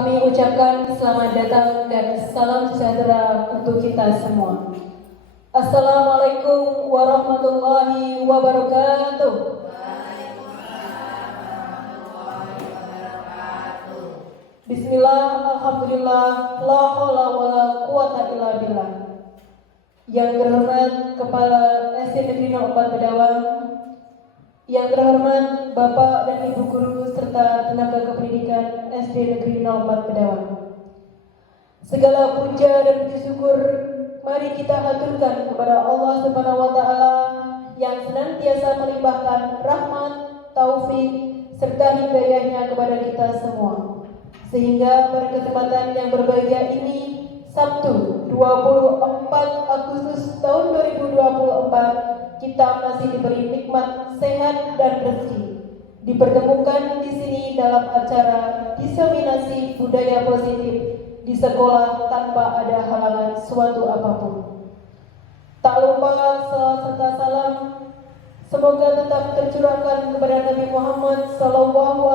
Kami ucapkan selamat datang dan salam sejahtera untuk kita semua. Assalamualaikum warahmatullahi wabarakatuh. Bismillah, alhamdulillah, la haula wala quwata illa billah. Yang terhormat Kepala SD Negeri 04 Bedawang, yang terhormat Bapak dan Ibu Guru serta tenaga kependidikan SD Negeri 04 Bedawang. Segala puja dan puji syukur mari kita haturkan kepada Allah Subhanahu wa taala yang senantiasa melimpahkan rahmat, taufik serta hidayahnya kepada kita semua. Sehingga pada kesempatan yang berbahagia ini, Sabtu 24 Agustus tahun 2024, kita masih diberi nikmat sehat dan rezeki, dipertemukan di sini dalam acara diseminasi budaya positif di sekolah tanpa ada halangan suatu apapun. Tak lupa salawat serta salam semoga tetap tercurahkan kepada Nabi Muhammad SAW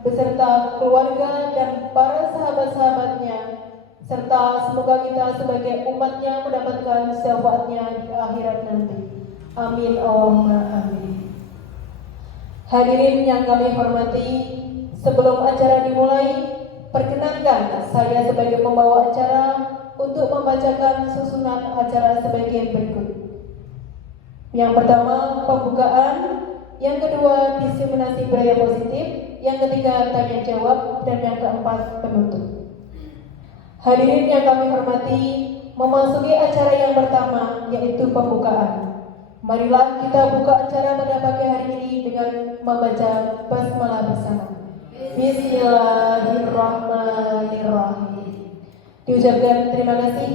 beserta keluarga dan para sahabat-sahabatnya, serta semoga kita sebagai umatnya mendapatkan syafaatnya di akhirat nanti. Amin Allahumma amin. Hadirin yang kami hormati, sebelum acara dimulai, perkenankan saya sebagai pembawa acara untuk membacakan susunan acara sebagai berikut. Yang pertama, pembukaan. Yang kedua, diseminasi budaya positif. Yang ketiga, tanya jawab. Dan yang keempat, penutup. Hadirin yang kami hormati, memasuki acara yang pertama, yaitu pembukaan. Marilah kita buka acara pada pagi hari ini dengan membaca basmalah bersama. Bismillahirrahmanirrahim. Diucapkan terima kasih.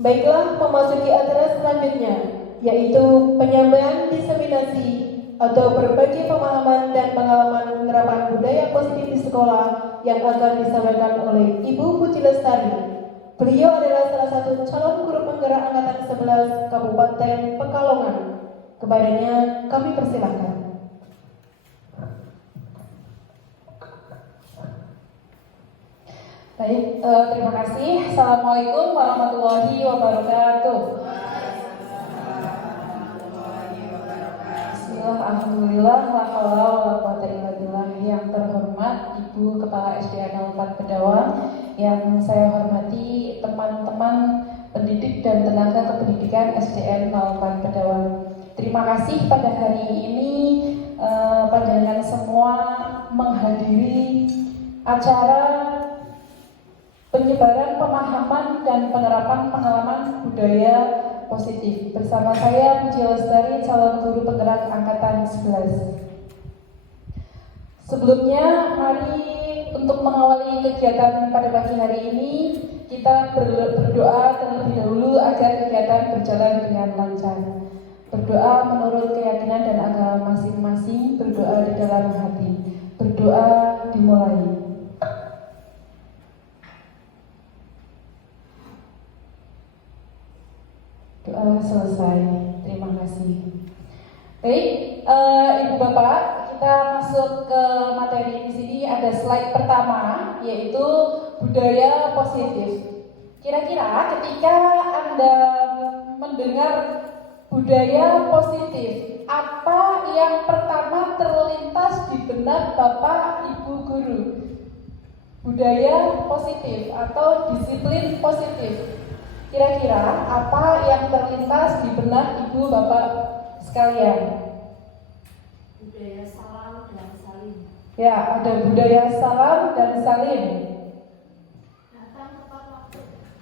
Baiklah, memasuki acara selanjutnya, yaitu penyampaian diseminasi atau berbagi pemahaman dan pengalaman penerapan budaya positif di sekolah yang akan disampaikan oleh Ibu Puji Lestari. Beliau adalah salah satu calon guru penggerak angkatan 11 Kabupaten Pekalongan. Kepadanya kami persilahkan. Baik, terima kasih. Assalamualaikum warahmatullahi wabarakatuh. Alhamdulillah, la haula wala quwata illa billah. Yang terhormat Ibu Kepala SDN 04 Bedawang, yang saya hormati teman-teman pendidik dan tenaga kependidikan SDN 04 Bedawang. Terima kasih pada hari ini panjenengan semua menghadiri acara penyebaran pemahaman dan penerapan pengalaman budaya positif bersama saya Puji Lestari, calon guru penggerak angkatan 11. Sebelumnya, mari untuk mengawali kegiatan pada pagi hari ini, kita berdoa terlebih dahulu agar kegiatan berjalan dengan lancar. Berdoa menurut keyakinan dan agama masing-masing, berdoa di dalam hati. Berdoa dimulai. Doa selesai. Terima kasih. Baik, Ibu Bapak, kita masuk ke materi di sini. Ada slide pertama, yaitu budaya positif. Kira-kira ketika Anda mendengar budaya positif, apa yang pertama terlintas di benak Bapak Ibu guru? Budaya positif atau disiplin positif. Kira-kira apa yang terlintas di benak Ibu Bapak sekalian? Budaya salam dan salim. Ya, ada budaya salam dan salim. Datang tepat waktu.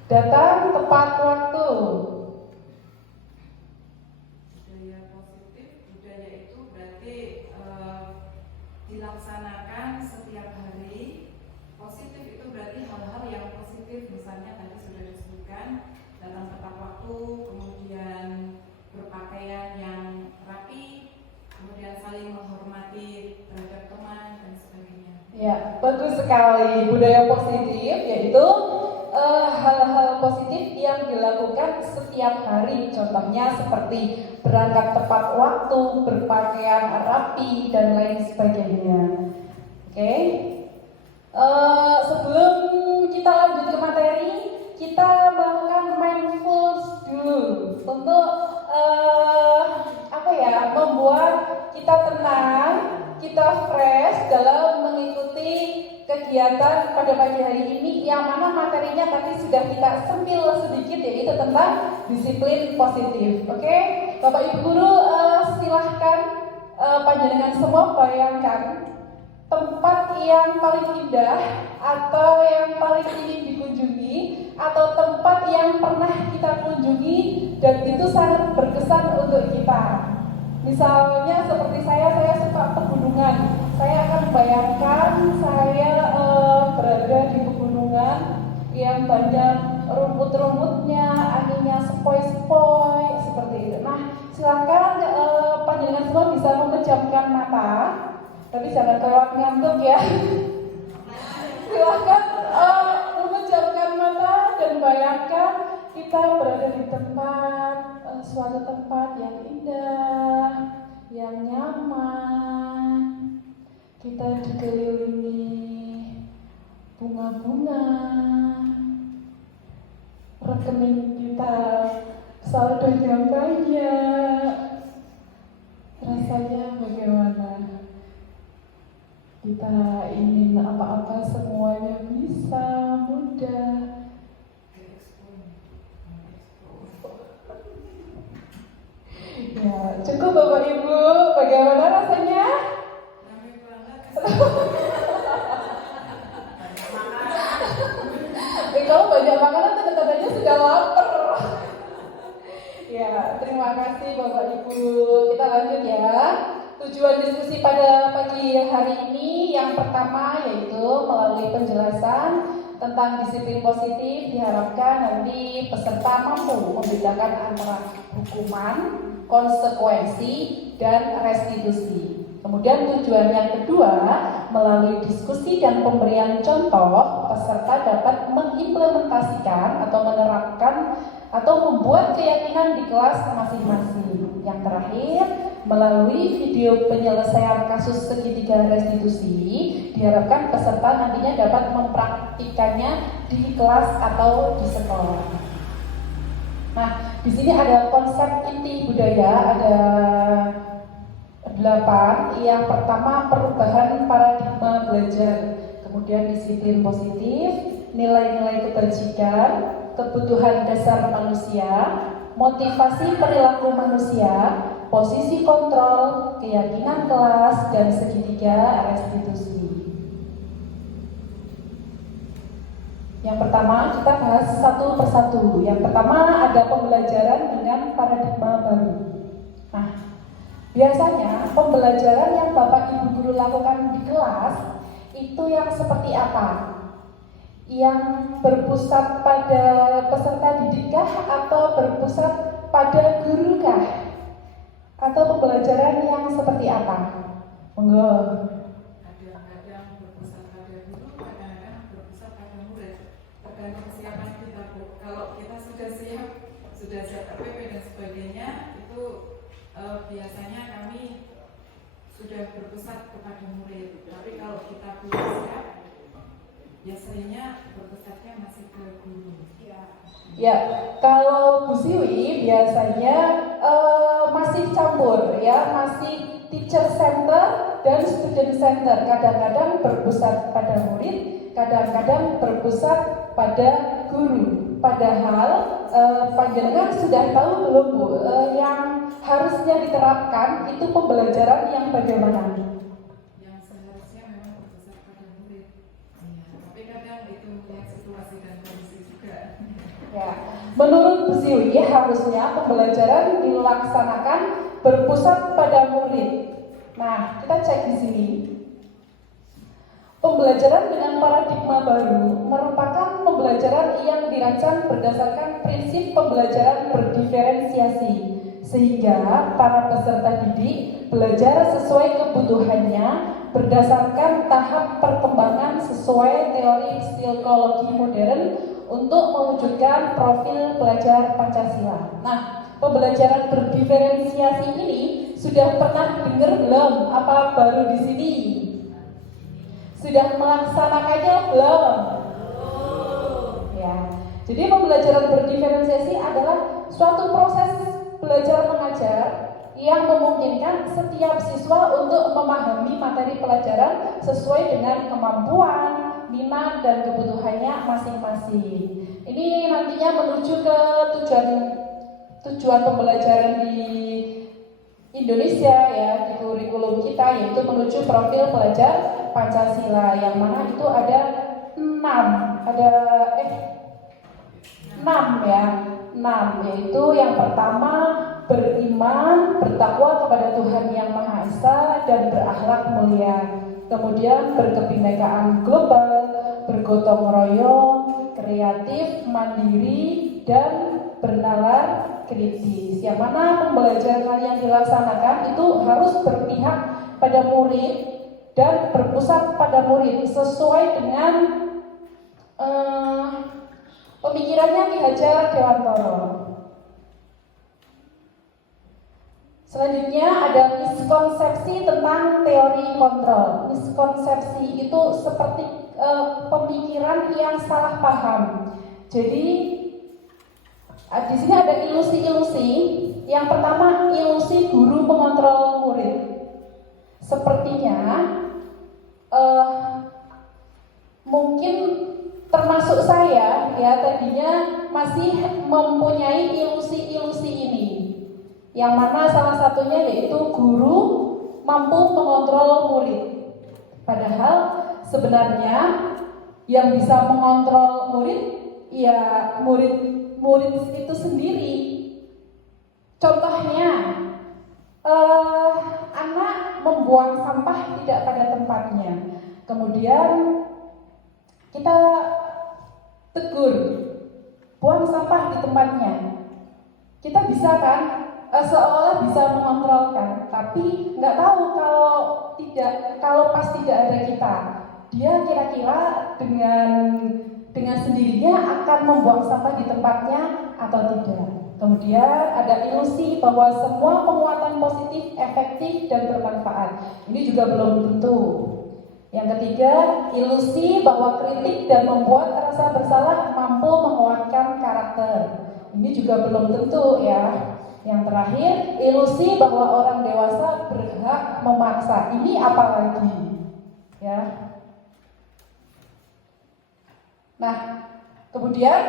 Datang tepat waktu. Budaya positif, budaya itu berarti dilaksanakan setiap hari. Positif itu berarti hal-hal yang positif, misalnya tadi sudah disebutkan, datang tepat waktu, kemudian berpakaian yang rapi, kemudian saling menghormati terhadap teman dan sebagainya. Ya, bagus sekali. Budaya positif yaitu hal-hal positif yang dilakukan setiap hari. Contohnya seperti berangkat tepat waktu, berpakaian rapi, dan lain sebagainya. Oke. kegiatan pada pagi hari ini yang mana materinya tadi sudah kita sentil sedikit, yaitu tentang disiplin positif. Oke, Bapak Ibu Guru, silahkan panjenengan semua bayangkan tempat yang paling indah atau yang paling ingin dikunjungi atau tempat yang pernah kita kunjungi dan itu sangat berkesan untuk kita. Misalnya seperti saya suka pegunungan. Saya akan bayangkan saya berada di pegunungan yang banyak rumput-rumputnya, anginnya sepoi-sepoi seperti itu. Nah, silakan panjenengan semua bisa memejamkan mata, tapi jangan kelewat ngantuk ya. Silakan memejamkan mata dan bayangkan kita berada di tempat suatu tempat yang indah, yang nyaman. Kita dikelilingi bunga-bunga, rekening kita saldonya banyak. Rasanya bagaimana? Kita ingin apa-apa semuanya bisa, mudah. Ya, cukup Bapak Ibu, bagaimana rasanya? Kalau banyak makanan tanda-tandanya sudah lapar. Ya, terima kasih Bapak Ibu. Kita lanjut ya. Tujuan diskusi pada pagi hari ini yang pertama yaitu melalui penjelasan tentang disiplin positif diharapkan nanti peserta mampu membedakan antara hukuman, konsekuensi, dan restitusi. Kemudian tujuan yang kedua, melalui diskusi dan pemberian contoh, peserta dapat mengimplementasikan atau menerapkan atau membuat keyakinan di kelas masing-masing. Yang terakhir, melalui video penyelesaian kasus segitiga restitusi, diharapkan peserta nantinya dapat mempraktikannya di kelas atau di sekolah. Nah, di sini ada konsep inti budaya, ada 8. Yang pertama, perubahan paradigma belajar, kemudian disiplin positif, nilai-nilai kebajikan, kebutuhan dasar manusia, motivasi perilaku manusia, posisi kontrol, keyakinan kelas, dan segitiga restitusi. Yang pertama, kita bahas satu persatu. Yang pertama ada pembelajaran dengan paradigma baru. Nah, biasanya pembelajaran yang Bapak Ibu Guru lakukan di kelas itu yang seperti apa? Yang berpusat pada peserta didikkah atau berpusat pada gurukah? Atau pembelajaran yang seperti apa? Monggo. Kadang-kadang berpusat pada guru, kadang-kadang berpusat pada murid. Tergantung kesiapan kita, Bu. Kalau kita sudah siap KPP dan sebagainya, itu biasanya kami sudah berpusat kepada murid. Tapi kalau kita belum siap, ya seringnya berpusatnya masih ke guru. Ya, kalau Bu Siwi biasanya masih campur ya, masih teacher center dan student center. Kadang-kadang berpusat pada murid, kadang-kadang berpusat pada guru. Padahal panjenengan sudah tahu belum Bu, yang harusnya diterapkan itu pembelajaran yang bagaimana? Yang seharusnya memang berpusat pada murid. Ya, tapi kadang itu melihat situasi dan kondisi juga. Ya, menurut Bu Siwi harusnya pembelajaran dilaksanakan berpusat pada murid. Nah, kita cek di sini. Pembelajaran dengan paradigma baru merupakan pembelajaran yang dirancang berdasarkan prinsip pembelajaran berdiferensiasi, sehingga para peserta didik belajar sesuai kebutuhannya berdasarkan tahap perkembangan sesuai teori psikologi modern untuk mewujudkan profil pelajar Pancasila. Nah, pembelajaran berdiferensiasi ini sudah pernah dengar belum? Apa baru di sini? Sudah melaksanakannya belum? Ya. Jadi pembelajaran berdiferensiasi adalah suatu proses belajar mengajar yang memungkinkan setiap siswa untuk memahami materi pelajaran sesuai dengan kemampuan, minat dan kebutuhannya masing-masing. Ini nantinya menuju ke tujuan pembelajaran di Indonesia ya, di kurikulum kita, yaitu menuju profil pelajar Pancasila, yang mana itu ada 6 ya, 6, yaitu yang pertama beriman, bertakwa kepada Tuhan Yang Maha Esa dan berakhlak mulia. Kemudian berkebinekaan global, bergotong royong, kreatif, mandiri, dan bernalar kritis. Yang mana pembelajaran yang dilaksanakan itu harus berpihak pada murid dan berpusat pada murid sesuai dengan pemikirannya Ki Hajar Dewantara. Selanjutnya ada miskonsepsi tentang teori kontrol. Miskonsepsi itu seperti pemikiran yang salah paham. Jadi di sini ada ilusi-ilusi. Yang pertama, ilusi guru mengontrol murid. Sepertinya mungkin termasuk saya ya, tadinya masih mempunyai ilusi-ilusi ini, yang mana salah satunya yaitu guru mampu mengontrol murid. Padahal sebenarnya yang bisa mengontrol murid ya murid itu sendiri. Contohnya anak membuang sampah tidak pada tempatnya, kemudian kita tegur, buang sampah di tempatnya. Kita bisa kan seolah bisa mengontrolkan, tapi nggak tahu kalau pas tidak ada kita, dia kira-kira dengan sendirinya akan membuang sampah di tempatnya atau tidak. Kemudian ada ilusi bahwa semua penguatan positif efektif dan bermanfaat. Ini juga belum tentu. Yang ketiga, ilusi bahwa kritik dan membuat rasa bersalah mampu menguatkan karakter. Ini juga belum tentu ya. Yang terakhir, ilusi bahwa orang dewasa berhak memaksa. Ini apa lagi? Ya. Nah, kemudian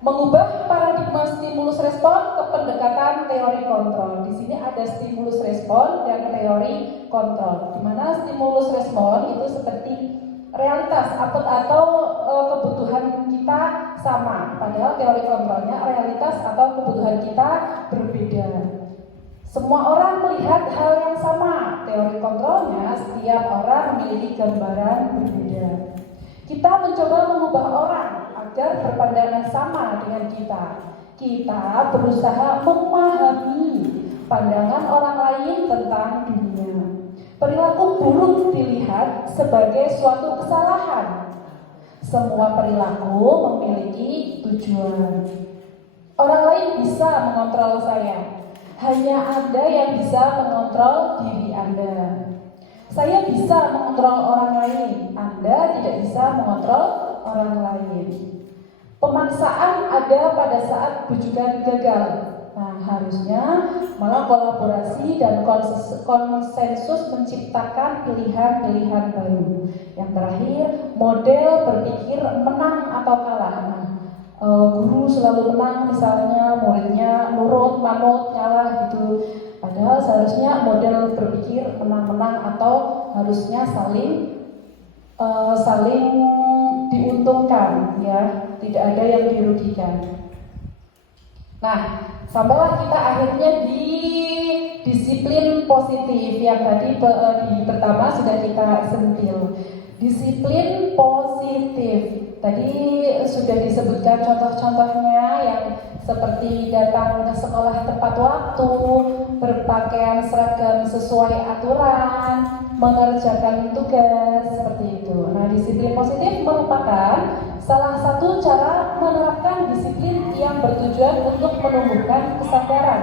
mengubah paradigma stimulus respon ke pendekatan teori kontrol. Di sini ada stimulus respon dan teori kontrol. Di mana stimulus respon itu seperti realitas atau kebutuhan kita sama, padahal teori kontrolnya realitas atau kebutuhan kita berbeda. Semua orang melihat hal yang sama. Teori kontrolnya setiap orang memiliki gambaran berbeda. Kita mencoba mengubah orang agar berpandangan sama dengan kita. Kita berusaha memahami pandangan orang lain tentang dunia. Perilaku buruk dilihat sebagai suatu kesalahan. Semua perilaku memiliki tujuan. Orang lain bisa mengontrol saya. Hanya Anda yang bisa mengontrol diri Anda. Saya bisa mengontrol orang lain. Anda tidak bisa mengontrol orang lain. Pemaksaan ada pada saat bujukan gagal. Nah, harusnya malah kolaborasi dan konsensus menciptakan pilihan-pilihan baru. Yang terakhir, model berpikir menang atau kalah. Nah, guru selalu menang, misalnya muridnya nurut, manut, ngalah gitu. Padahal seharusnya model berpikir menang-menang atau harusnya saling diuntungkan, ya, tidak ada yang dirugikan. Nah, sampailah kita akhirnya di disiplin positif yang tadi di pertama sudah kita sentil. Disiplin positif tadi sudah disebutkan contoh-contohnya yang seperti datang ke sekolah tepat waktu, berpakaian seragam sesuai aturan, mengerjakan tugas, seperti itu. Nah, disiplin positif merupakan salah satu cara menerapkan disiplin yang bertujuan untuk menumbuhkan kesadaran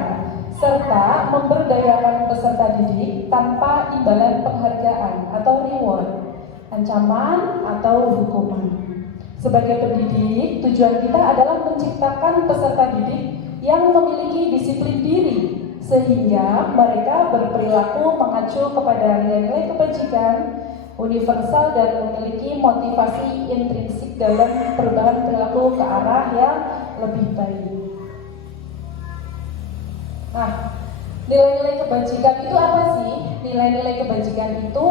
serta memberdayakan peserta didik tanpa imbalan penghargaan atau reward, ancaman atau hukuman. Sebagai pendidik, tujuan kita adalah menciptakan peserta didik yang memiliki disiplin diri sehingga mereka berperilaku mengacu kepada nilai-nilai kebajikan, universal dan memiliki motivasi intrinsik dalam perubahan perilaku ke arah yang lebih baik. Nah, nilai-nilai kebajikan itu apa sih? Nilai-nilai kebajikan itu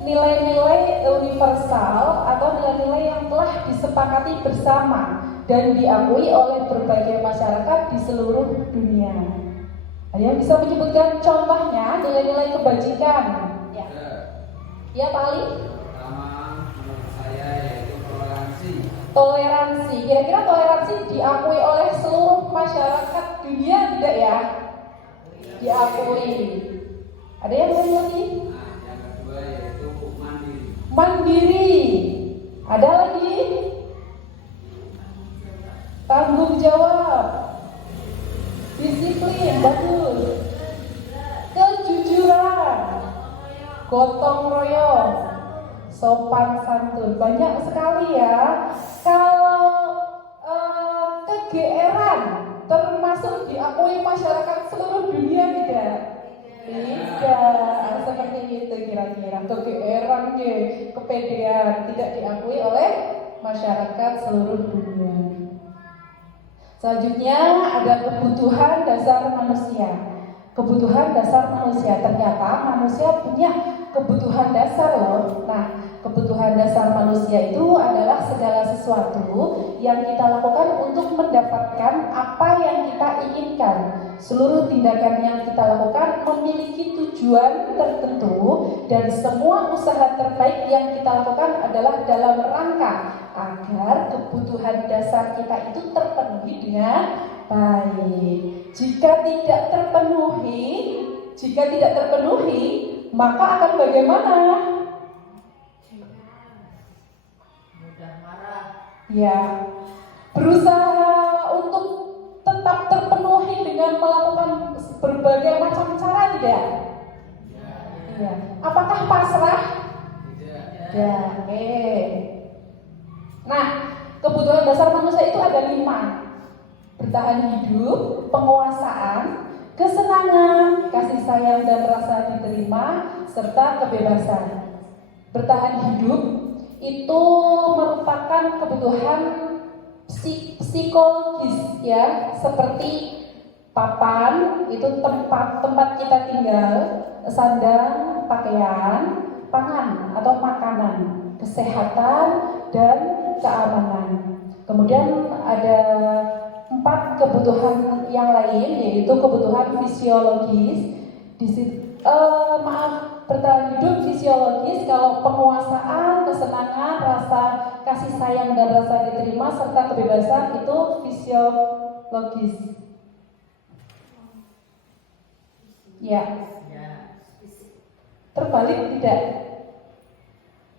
nilai-nilai universal atau nilai-nilai yang telah disepakati bersama dan diakui oleh berbagai masyarakat di seluruh dunia. Ada yang bisa menyebutkan contohnya nilai-nilai kebajikan? Ya, ya Pak Ali? Pertama menurut saya yaitu toleransi. Toleransi. Kira-kira toleransi diakui oleh seluruh masyarakat dunia tidak ya? Diakui. Ada yang lain lagi? Nah, yang kedua yaitu mandiri. Mandiri. Ada lagi? Tanggung jawab. Disiplin, bagus. Kejujuran. Gotong royong. Sopan santun. Banyak sekali ya. Kalau kegeeran termasuk diakui masyarakat seluruh dunia tidak? Tidak, seperti itu kira-kira. Kegeeran, kepedean tidak diakui oleh masyarakat seluruh dunia. Selanjutnya ada kebutuhan dasar manusia. Kebutuhan dasar manusia, ternyata manusia punya kebutuhan dasar loh. Nah, kebutuhan dasar manusia itu adalah segala sesuatu yang kita lakukan untuk mendapatkan apa yang kita inginkan. Seluruh tindakan yang kita lakukan memiliki tujuan tertentu dan semua usaha terbaik yang kita lakukan adalah dalam rangka agar kebutuhan dasar kita itu terpenuhi dengan baik. Jika tidak terpenuhi, maka akan bagaimana? Mudah marah. Ya, berusaha untuk tetap terpenuhi dengan melakukan berbagai macam cara tidak? Ya. Apakah pasrah? Tidak. Ya, oke. Nah, kebutuhan dasar manusia itu ada 5. Bertahan hidup, penguasaan, kesenangan, kasih sayang dan rasa diterima, serta kebebasan. Bertahan hidup itu merupakan kebutuhan psikologis ya, seperti papan itu tempat kita tinggal, sandang, pakaian, pangan atau makanan, kesehatan dan keamanan. Kemudian ada 4 kebutuhan yang lain, yaitu kebutuhan fisiologis. Bertahan hidup fisiologis, kalau penguasaan, kesenangan, rasa kasih sayang dan rasa diterima serta kebebasan itu fisiologis. Ya. Terbalik tidak?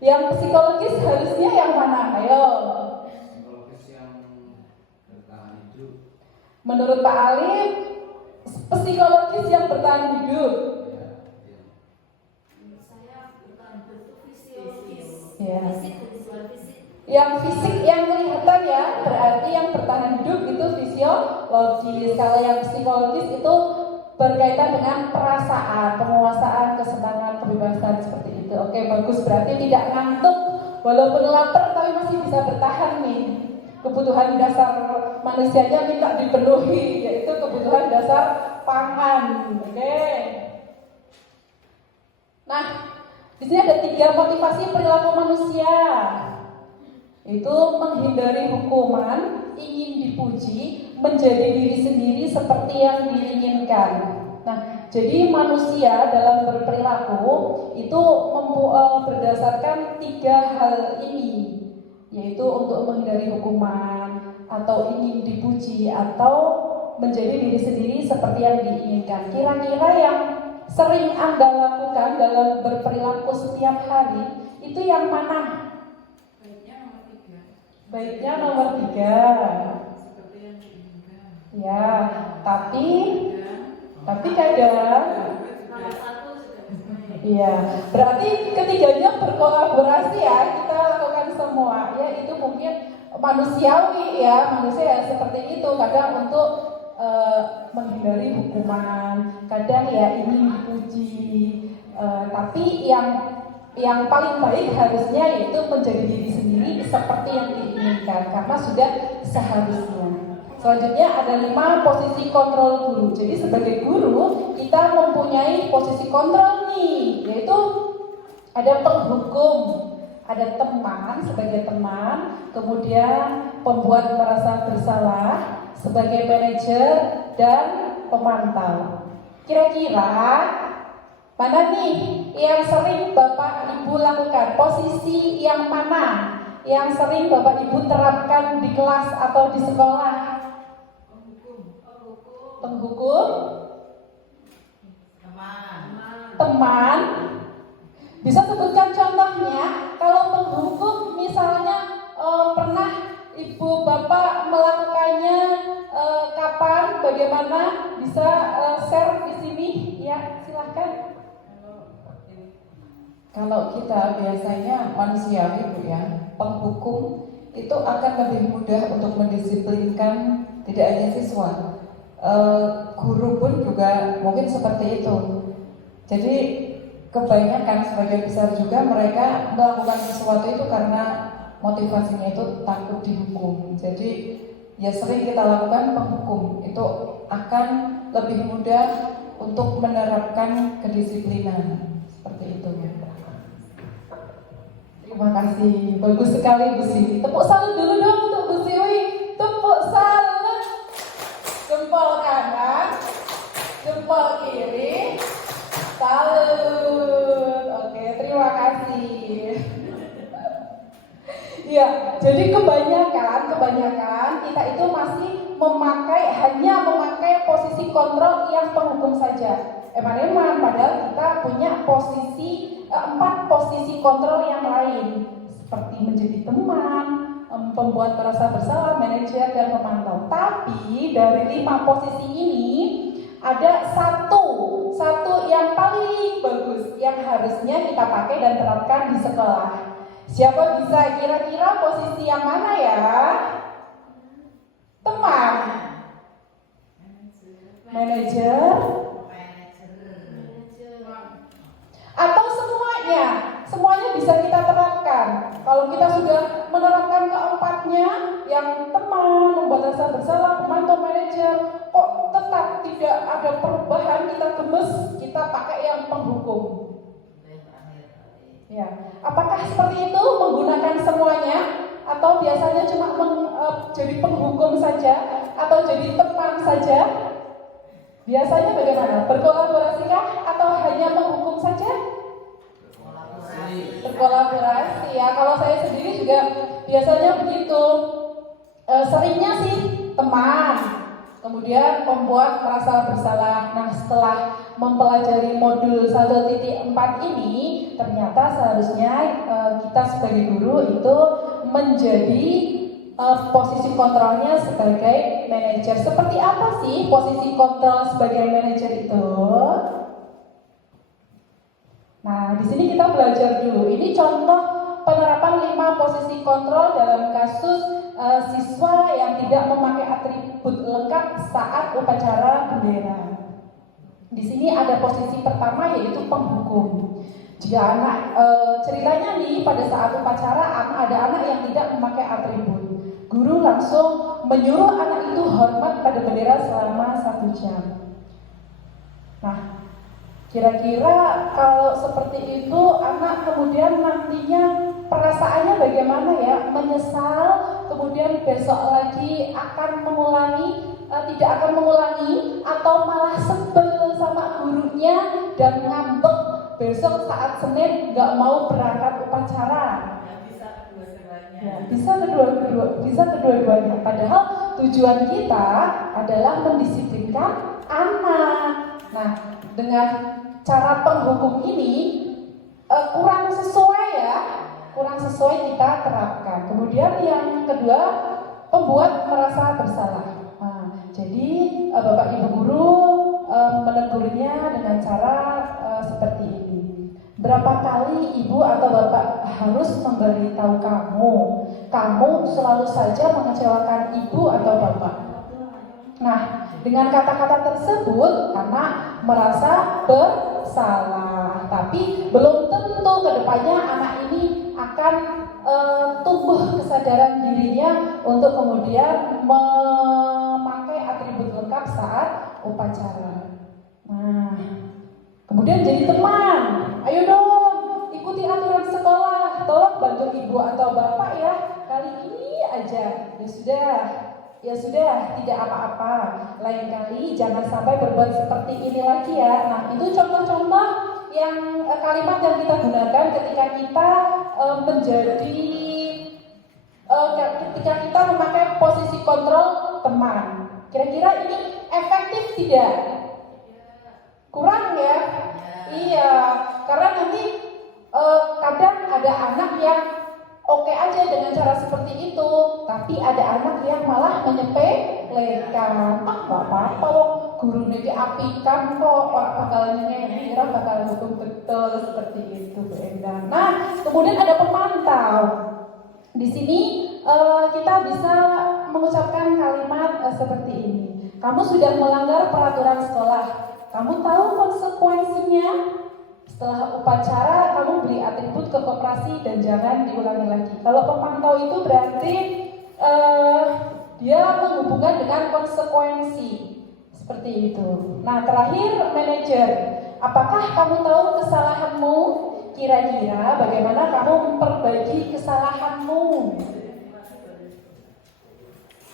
Yang psikologis harusnya yang mana? Ayo. Psikologis yang bertahan hidup. Menurut Pak Alif, psikologis yang bertahan hidup. Menurut saya bertahan hidup itu fisiologis. Ya. Fisik dan visual fisik. Yang fisik yang kelihatan ya, berarti yang bertahan hidup itu fisiologis. Kalau yang psikologis itu berkaitan dengan perasaan, penguasaan, kesenangan, kebebasan seperti itu. Oke, bagus, berarti tidak ngantuk walaupun lapar tapi masih bisa bertahan nih. Kebutuhan dasar manusianya minta dipenuhi, yaitu kebutuhan dasar pangan. Oke. Nah, di sini ada 3 motivasi perilaku manusia. Itu menghindari hukuman, ingin dipuji, menjadi diri sendiri seperti yang diinginkan. Nah, jadi manusia dalam berperilaku itu berdasarkan 3 hal ini, yaitu untuk menghindari hukuman, atau ingin dipuji, atau menjadi diri sendiri seperti yang diinginkan. Kira-kira yang sering Anda lakukan dalam berperilaku setiap hari itu yang mana? Baiknya nomor 3. Seperti yang diinginkan. Ya, tapi kadang Nomor 1 sudah bisa. iya, berarti ketiganya berkolaborasi ya, kita lakukan semua. Ya, itu mungkin manusiawi ya, manusia yang seperti itu. Kadang untuk menghindari hukuman, kadang ya ingin dipuji. Tapi yang yang paling baik harusnya yaitu menjadi diri sendiri seperti yang diinginkan karena sudah seharusnya. Selanjutnya ada 5 posisi kontrol guru. Jadi sebagai guru kita mempunyai posisi kontrol nih, yaitu ada penghukum, ada teman sebagai teman, kemudian pembuat merasa bersalah sebagai manajer dan pemantau. Kira-kira mana nih yang sering Bapak Ibu lakukan? Posisi yang mana yang sering Bapak Ibu terapkan di kelas atau di sekolah? Penghukum? Teman? Bisa sebutkan contohnya? Kalau penghukum misalnya pernah Ibu Bapak melakukannya kapan? Bagaimana? Bisa share di sini? Ya, silahkan. Kalau kita biasanya manusiawi Bu ya, penghukum itu akan lebih mudah untuk mendisiplinkan tidak hanya siswa, guru pun juga mungkin seperti itu. Jadi kebanyakan sebagian besar juga mereka melakukan sesuatu itu karena motivasinya itu takut dihukum. Jadi ya sering kita lakukan penghukum itu akan lebih mudah untuk menerapkan kedisiplinan seperti itu ya. Terima kasih, bagus sekali Bu Siwi. Tepuk salut dulu dong untuk Bu Siwi. Tepuk salut. Jempol kanan, jempol kiri, salut. Oke, terima kasih. Ya, jadi kebanyakan kita itu masih hanya memakai posisi kontrol yang penghukum saja. Eman-eman, padahal kita punya 4 posisi kontrol yang lain, seperti menjadi teman, pembuat merasa bersalah, manajer, dan pemantau. Tapi dari 5 posisi ini ada satu yang paling bagus yang harusnya kita pakai dan terapkan di sekolah. Siapa bisa kira-kira posisi yang mana ya? Teman, manajer, atau semuanya bisa kita terapkan. Kalau kita sudah menerapkan keempatnya, yang teman, membuat rasa bersalah, pemantau, manajer, kok tetap tidak ada perubahan, kita gemes, kita pakai yang penghukum. Ya, apakah seperti itu menggunakan semuanya, atau biasanya cuma jadi penghukum saja, atau jadi teman saja? Biasanya bagaimana? Berkolaborasikah atau hanya menghukum saja? Berkolaborasi ya. Kalau saya sendiri juga biasanya begitu. Seringnya sih teman, kemudian membuat merasa bersalah. Nah, setelah mempelajari modul 1.4 ini, ternyata seharusnya kita sebagai guru itu menjadi posisi kontrolnya sebagai manajer. Seperti apa sih posisi kontrol sebagai manajer itu? Nah, di sini kita belajar dulu. Ini contoh penerapan 5 posisi kontrol dalam kasus siswa yang tidak memakai atribut lengkap saat upacara bendera. Di sini ada posisi pertama yaitu penghukum. Jika anak ceritanya nih pada saat upacara ada anak yang tidak memakai atribut. Guru langsung menyuruh anak itu hormat pada bendera selama 1 jam. Nah, kira-kira kalau seperti itu anak kemudian nantinya perasaannya bagaimana ya? Menyesal, kemudian besok lagi akan mengulangi, tidak akan mengulangi, atau malah sebel sama gurunya dan ngambek besok saat Senin nggak mau berangkat upacara. Ya, bisa kedua-duanya. Padahal tujuan kita adalah mendisiplinkan anak. Nah, dengan cara penghukum ini kurang sesuai kita terapkan. Kemudian yang kedua, pembuat merasa bersalah. Nah, jadi Bapak Ibu guru menegurnya dengan cara seperti ini. Berapa kali ibu atau bapak harus memberitahu kamu selalu saja mengecewakan ibu atau bapak. Nah, dengan kata-kata tersebut anak merasa bersalah. tapi belum tentu kedepannya anak ini akan tumbuh kesadaran dirinya untuk kemudian memakai atribut lengkap saat upacara. Nah, kemudian jadi teman. Ayo dong, ikuti aturan sekolah. Tolong bantu ibu atau bapak ya. Kali ini aja. Ya sudah, tidak apa-apa. Lain kali jangan sampai berbuat seperti ini lagi ya. Nah, itu contoh-contoh yang kalimat yang kita gunakan ketika kita ketika kita memakai posisi kontrol teman. Kira-kira ini efektif tidak? Kurang ya? Iya, karena nanti kadang ada anak yang oke aja dengan cara seperti itu, tapi ada anak yang malah menyepelekan. Gak apa-apa, guru ini apikan kok, orang bakal ngira bakal hukum betul seperti itu, Bu Endang. Nah, kemudian ada pemantau. Di sini kita bisa mengucapkan kalimat seperti ini. Kamu sudah melanggar peraturan sekolah. Kamu tahu konsekuensinya? Setelah upacara, kamu beri atribut ke koperasi dan jangan diulangi lagi. Kalau pemantau itu berarti dia menghubungkan dengan konsekuensi. Seperti itu. Nah, terakhir manajer. Apakah kamu tahu kesalahanmu? Kira-kira bagaimana kamu memperbaiki kesalahanmu?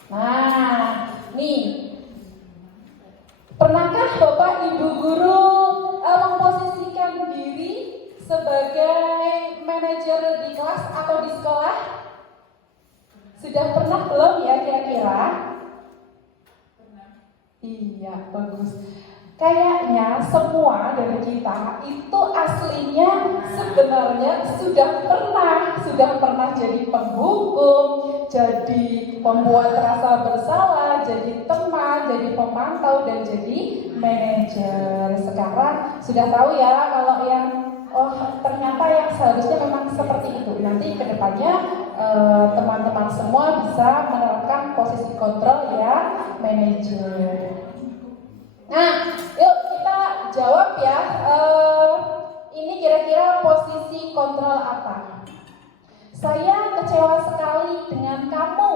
Nah, nih. Pernahkah Bapak Ibu guru memposisikan diri sebagai manajer di kelas atau di sekolah? Sudah pernah belum ya kira-kira? Iya, bagus. Kayaknya semua dari kita itu aslinya sebenarnya sudah pernah jadi penghukum, jadi pembuat rasa bersalah, jadi teman, jadi pemantau, dan jadi manajer. Sekarang sudah tahu ya kalau yang ternyata yang seharusnya memang seperti itu. Nanti kedepannya teman-teman semua bisa menerapkan posisi kontrol ya manajer. Nah, yuk kita jawab ya. Ini kira-kira posisi kontrol apa? Saya kecewa sekali dengan kamu.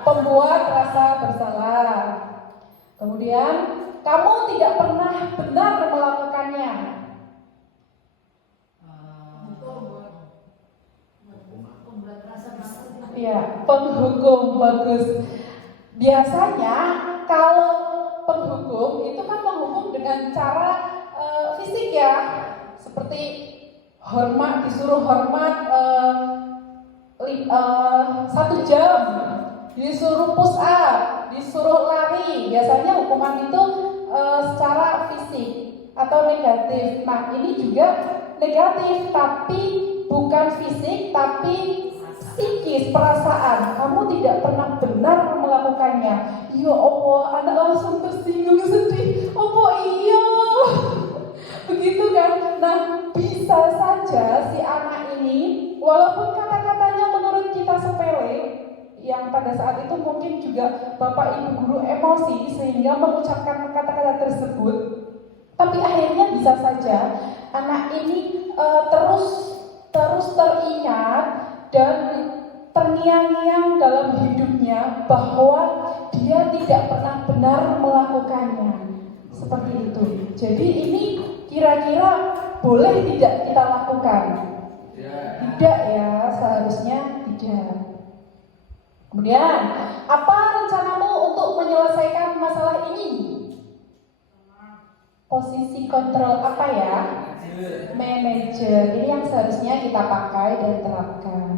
Pembuat rasa bersalah. Kemudian, kamu tidak pernah benar melakukannya. Iya, penghukum, bagus. Biasanya kalau penghukum itu kan menghukum dengan cara fisik ya, seperti disuruh hormat 1 jam, disuruh push up, disuruh lari. Biasanya hukuman itu secara fisik atau negatif. Nah, ini juga negatif, tapi bukan fisik, tapi psikis, perasaan. Kamu tidak pernah benar melakukannya. Ya Allah, anak langsung tersinggung, sedih. Oh iya, begitu kan? Nah, bisa saja si anak ini, walaupun kata-katanya menurut kita sepele, yang pada saat itu mungkin juga Bapak Ibu guru emosi sehingga mengucapkan kata-kata tersebut, tapi akhirnya bisa saja anak ini terus teringat dan terngiang-ngiang dalam hidupnya bahwa dia tidak pernah benar melakukannya. Seperti itu. Jadi ini kira-kira boleh tidak kita lakukan? Tidak ya, seharusnya tidak. Kemudian, apa rencanamu untuk menyelesaikan masalah ini? Posisi kontrol apa ya? Manajer. Ini yang seharusnya kita pakai dan terapkan.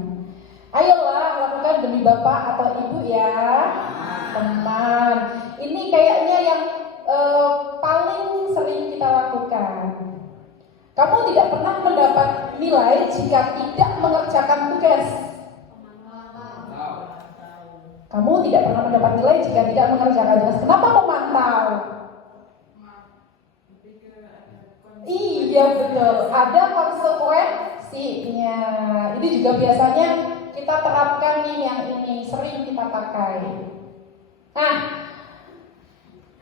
Ayolah lakukan demi bapak atau ibu ya, teman. Ini kayaknya yang paling sering kita lakukan. Kamu tidak pernah mendapat nilai jika tidak mengerjakan tugas. Kamu tidak pernah mendapat nilai jika tidak mengerjakan tugas. Kenapa memantau? Iya betul, ada konsekuensinya. Ini juga biasanya kita terapkan nih, yang ini sering kita pakai. Nah,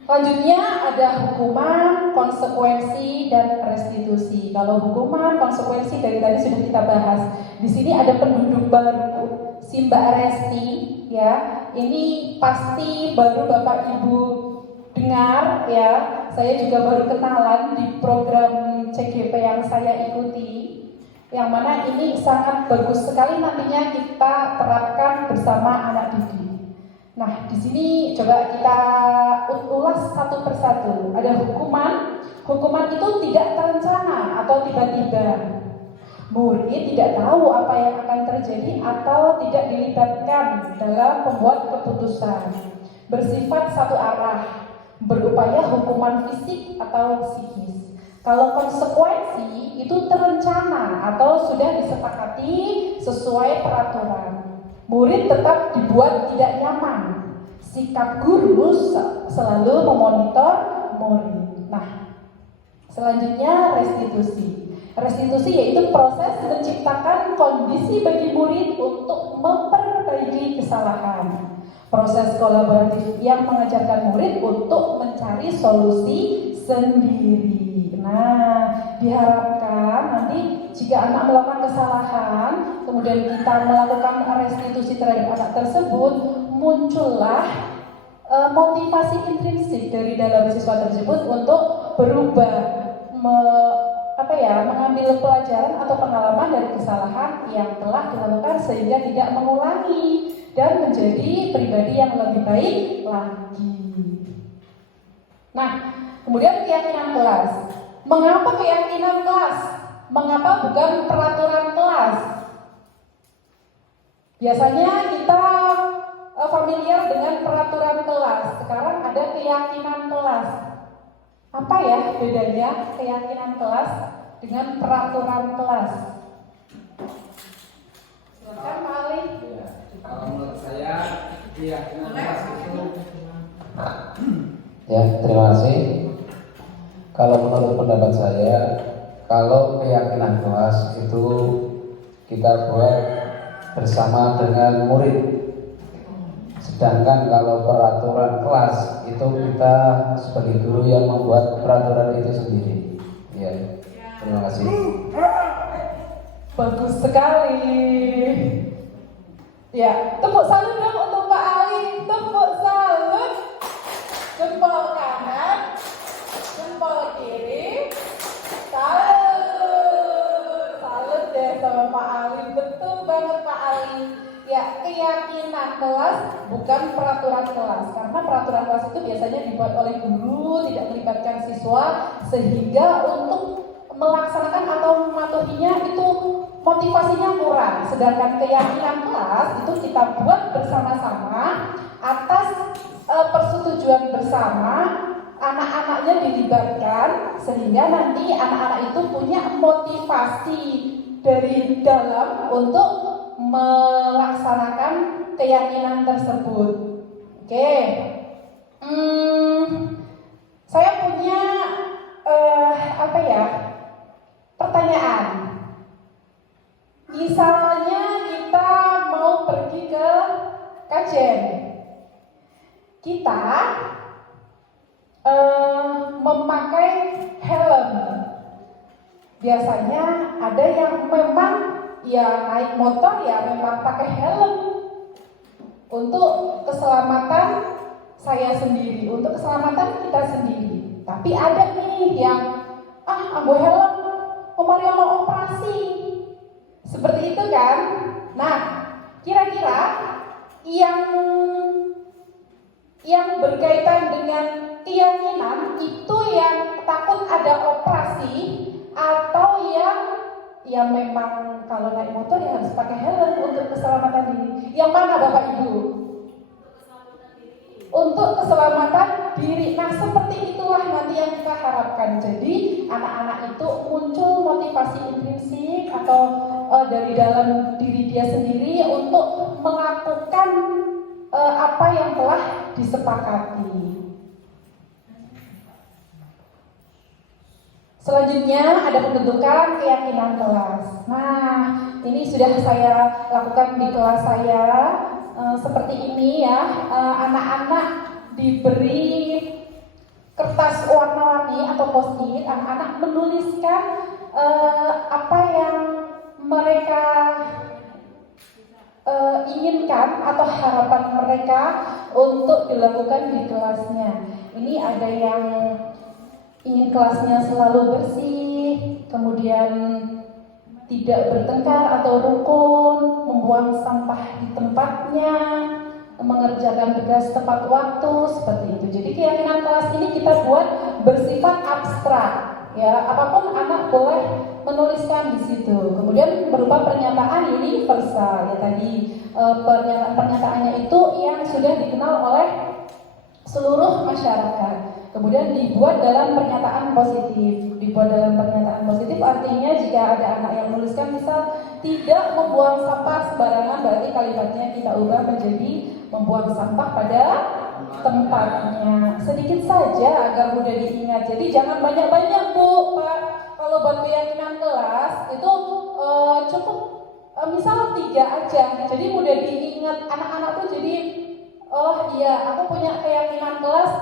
Selanjutnya ada hukuman, konsekuensi, dan restitusi. Kalau hukuman, konsekuensi dari tadi sudah kita bahas. Di sini ada penduduk baru, si Mbak Resti, ya. Ini pasti baru Bapak Ibu dengar, ya. Saya juga baru kenalan di program CGP yang saya ikuti, yang mana ini sangat bagus sekali nantinya kita terapkan bersama anak didik. Nah, di sini coba kita ulas satu persatu. Ada hukuman. Hukuman itu tidak terencana atau tiba-tiba. Murid tidak tahu apa yang akan terjadi atau tidak dilibatkan dalam membuat keputusan. Bersifat satu arah, berupaya hukuman fisik atau psikis. Kalau konsekuensi itu terencana atau sudah disepakati sesuai peraturan. Murid tetap dibuat tidak nyaman. Sikap guru selalu memonitor murid. Nah, selanjutnya restitusi. Restitusi yaitu proses menciptakan kondisi bagi murid untuk memperbaiki kesalahan. Proses kolaboratif yang mengajarkan murid untuk mencari solusi sendiri. Nah, diharapkan nanti jika anak melakukan kesalahan, kemudian kita melakukan restitusi terhadap anak tersebut, muncullah motivasi intrinsik dari dalam siswa tersebut untuk berubah, mengambil pelajaran atau pengalaman dari kesalahan yang telah dilakukan sehingga tidak mengulangi dan menjadi pribadi yang lebih baik lagi. Nah, kemudian keyakinan kelas. Mengapa keyakinan kelas? Mengapa bukan peraturan kelas? Biasanya kita familiar dengan peraturan kelas. Sekarang ada keyakinan kelas. Apa ya bedanya keyakinan kelas dengan peraturan kelas? Silakan Pak Ali. Ya, kalau menurut saya keyakinan kelas itu Ya, terima kasih. Kalau menurut pendapat saya, kalau keyakinan kelas itu kita buat bersama dengan murid. Sedangkan kalau peraturan kelas itu kita sebagai guru yang membuat peraturan itu sendiri. Ya, terima kasih. Bagus sekali. Ya, tepuk salut dong untuk Pak Ali. Tepuk salut. Jempol kanan, jempol kiri. Salut. Salut deh sama Pak Ali. Betul banget Pak Ali. Ya, keyakinan kelas bukan peraturan kelas. Karena peraturan kelas itu biasanya dibuat oleh guru, tidak melibatkan siswa, sehingga untuk melaksanakan atau mematuhinya itu motivasinya kurang. Sedangkan keyakinan kelas itu kita buat bersama-sama atas persetujuan bersama, anak-anaknya dilibatkan sehingga nanti anak-anak itu punya motivasi dari dalam untuk melaksanakan keyakinan tersebut. Oke. Saya punya pertanyaan. Misalnya kita mau pergi ke kajian, kita memakai helm. Biasanya ada yang memang ya naik motor ya memang pakai helm untuk keselamatan saya sendiri, untuk keselamatan kita sendiri. Tapi ada nih yang ambil helm, kemarin mau operasi. Seperti itu kan? Nah, kira-kira yang berkaitan dengan keyakinan itu yang takut ada operasi atau yang memang kalau naik motor ya harus pakai helm untuk keselamatan diri. Yang mana Bapak Ibu? Untuk keselamatan diri. Nah, seperti itulah nanti yang kita harapkan. Jadi anak-anak itu muncul motivasi intrinsik atau dari dalam diri dia sendiri untuk melakukan apa yang telah disepakati. Selanjutnya ada pembentukan keyakinan kelas. Nah, ini sudah saya lakukan di kelas saya. Seperti ini ya, anak-anak diberi kertas warna-warni atau post-it, anak-anak menuliskan apa yang mereka inginkan atau harapan mereka untuk dilakukan di kelasnya. Ini ada yang ingin kelasnya selalu bersih, kemudian tidak bertengkar atau rukun, membuang sampah di tempatnya, mengerjakan tugas tepat waktu, seperti itu. Jadi keyakinan kelas ini kita buat bersifat abstrak, ya. Apapun anak boleh menuliskan di situ. Kemudian berupa pernyataan universal, ya tadi pernyataan-pernyataannya itu yang sudah dikenal oleh seluruh masyarakat. Kemudian dibuat dalam pernyataan positif. Dibuat dalam pernyataan positif artinya jika ada anak yang menuliskan misal tidak membuang sampah sembarangan, berarti kalimatnya kita ubah menjadi membuang sampah pada tempatnya. Sedikit saja agar mudah diingat. Jadi jangan banyak-banyak Bu, Pak. Kalau buat keyakinan kelas itu cukup misal 3 aja. Jadi mudah diingat anak-anak tuh jadi oh iya, aku punya keyakinan kelas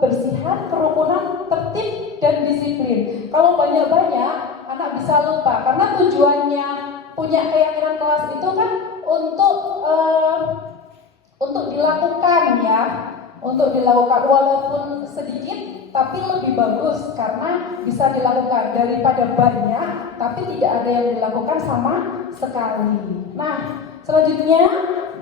kebersihan, kerukunan, tertib, dan disiplin. Kalau banyak-banyak, anak bisa lupa. Karena tujuannya punya keyakinan kelas itu kan untuk dilakukan ya. Untuk dilakukan walaupun sedikit, tapi lebih bagus karena bisa dilakukan daripada banyak, tapi tidak ada yang dilakukan sama sekali. Nah, selanjutnya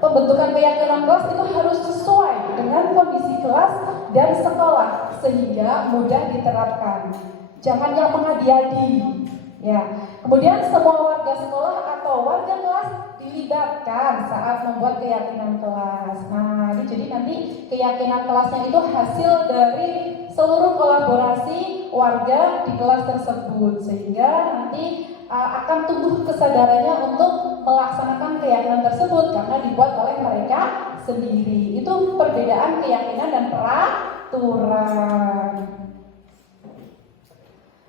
pembentukan keyakinan kelas itu harus sesuai dengan kondisi kelas dan sekolah sehingga mudah diterapkan. Jangan yang mengadi-adi. Ya. Kemudian semua warga sekolah atau warga kelas dilibatkan saat membuat keyakinan kelas. Nah, jadi nanti keyakinan kelasnya itu hasil dari seluruh kolaborasi warga di kelas tersebut sehingga nanti akan tumbuh kesadarannya untuk melaksanakan keyakinan tersebut karena dibuat oleh mereka sendiri. Itu perbedaan keyakinan dan peraturan.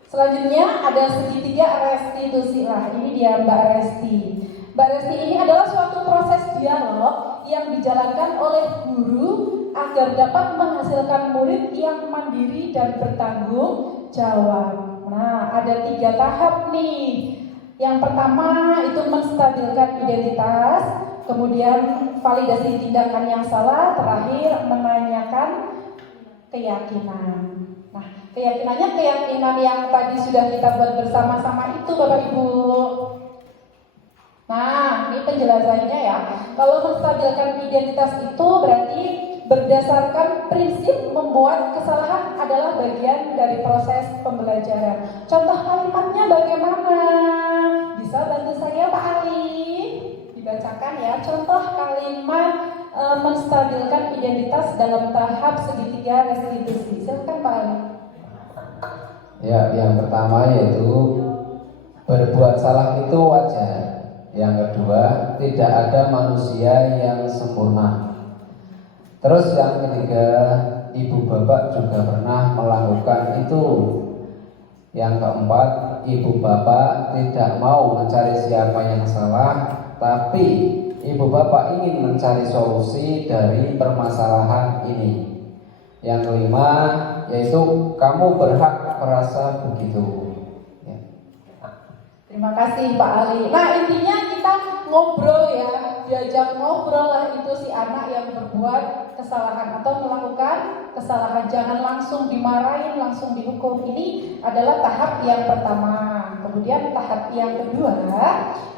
Selanjutnya ada segitiga restitusi. Nah, ini dia Mbak Resti. Mbak Resti ini adalah suatu proses dialog yang dijalankan oleh guru agar dapat menghasilkan murid yang mandiri dan bertanggung jawab. Nah, ada 3 tahap nih. Yang pertama itu menstabilkan identitas, kemudian validasi tindakan yang salah, terakhir menanyakan keyakinan. Nah, keyakinannya keyakinan yang tadi sudah kita buat bersama-sama itu Bapak Ibu. Nah, ini penjelasannya ya. Kalau menstabilkan identitas itu berarti berdasarkan prinsip membuat kesalahan adalah bagian dari proses pembelajaran. Contoh kalimatnya bagaimana? Bisa bantu saya Pak Ali? Dibacakan ya. Contoh kalimat menstabilkan identitas dalam tahap segitiga restitusi. Silakan Pak Ali. Ya, yang pertama yaitu berbuat salah itu wajar. Yang kedua, tidak ada manusia yang sempurna. Terus yang ketiga, ibu bapak juga pernah melakukan itu. Yang keempat, ibu bapak tidak mau mencari siapa yang salah, tapi ibu bapak ingin mencari solusi dari permasalahan ini. Yang kelima, yaitu kamu berhak merasa begitu. Ya. Terima kasih Pak Ali. Nah, intinya kita ngobrol ya, diajak ngobrol lah itu si anak yang berbuat kesalahan atau melakukan kesalahan. Jangan langsung dimarahin, langsung dihukum. Ini adalah tahap yang pertama. Kemudian tahap yang kedua,